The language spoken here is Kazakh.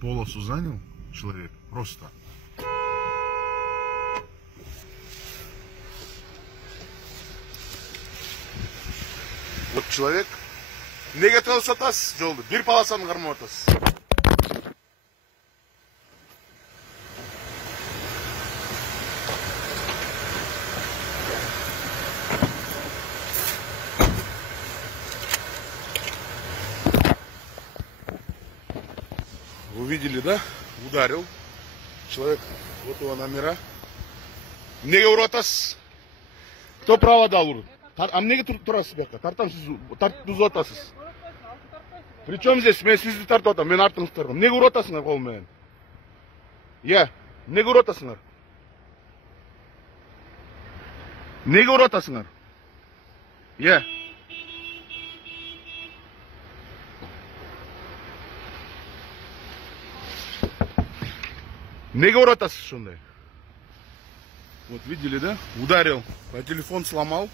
Полосу занял человек просто. Вот человек неге тоқтатасыз жолды? Bir полосаны қармап отырсыз. Вы видели, да? Ударил человек. Вот его номера. Неге ұратасыз? Кто право дал ұрып? А неге тұрасыз баққа? Тартам сіз тартып бұзатасыз. При чем здесь? Мен сізді тартып атам, мен артыңыз тартам. Неге ұратасыңар қолмен? Я, неге ұратасыңар? Неге ұратасыңар? Я. Неге ұратасыз сондай? Вот видели, да? Ударил. А телефон сломал.